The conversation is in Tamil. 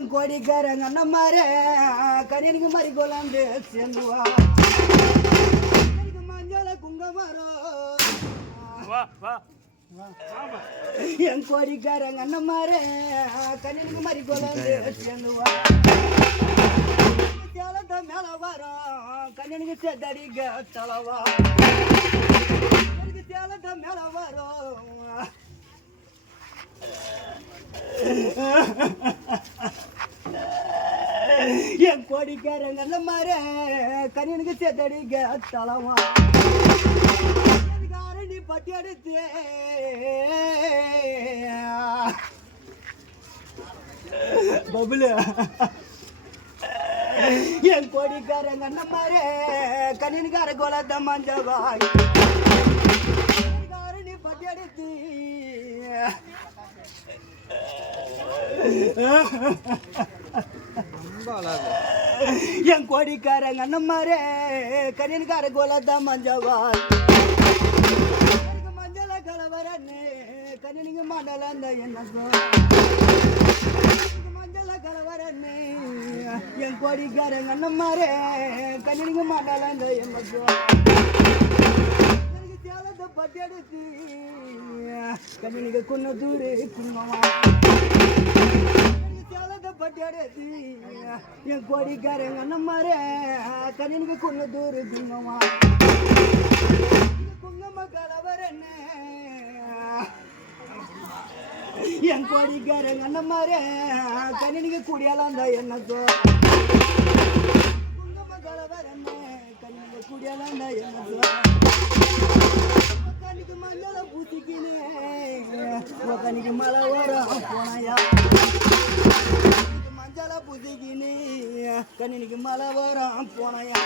கோடிக்காரங்க அண்ணம்மாரே கனியனுக்கு மாதிரி கொலாண்டு சேர்ந்துவா மஞ்சள குங்கமரோ என் கோடிக்காரங்க அண்ணம்மாரே கனியனுக்கு மாதிரி கொலாண்டு சேர்ந்துவா சேலத்தை மேல வரும் கனியனுக்கு சேத்தடிக்க தலவா சேலத்தை மேல வரும் என் கோடிக்காரங்க நல்ல மாற கனியனுக்கு சேத்தடிக்க தலவா அரண்டி பட்டி எடுத்து பபுல என் கோடிக்காரங்க நல்ல மாற கனியனுக்கார கோலத்த மஞ்சவாய் அரண்டி பட்டி எடுத்து என் கோடிக்காரங்க அண்ணம்மாரே கனியன்கார கோலத்தா மஞ்சவாள் மஞ்சள கலவரன்னு கனியனுக்கு மண்டல அந்த என்ன மஞ்சள கலவரன்னு என் கோடிக்காரங்க அண்ணம்மாரே கனியனுக்கு மண்டல அந்த என்ன சேலத்தை பட்டி எடுத்து கனியனுக்கு குன்ன தூரு குங்குமமா பட்டி எடுத்து என் கோடிக்காரங்க அண்ணம்மாரே கனியனுக்கு குன்ன தூரு குங்குமமா குங்கும கலவர் என்ன என் கோடிக்காரங்க அண்ணம்மாரே கனியனுக்கு குடியாலாம் தான் என்னத்தோ குங்கும கலவர் என்ன கனியனுக்கு குடியாலாம் தான் என்னத்தோ கனிக்கு மஞ்சள பூசிக்கினே கனிக்கு மழை வரும் போனையா மஞ்சள பூசிக்கினே கனிக்கு மழை வரும் போனையா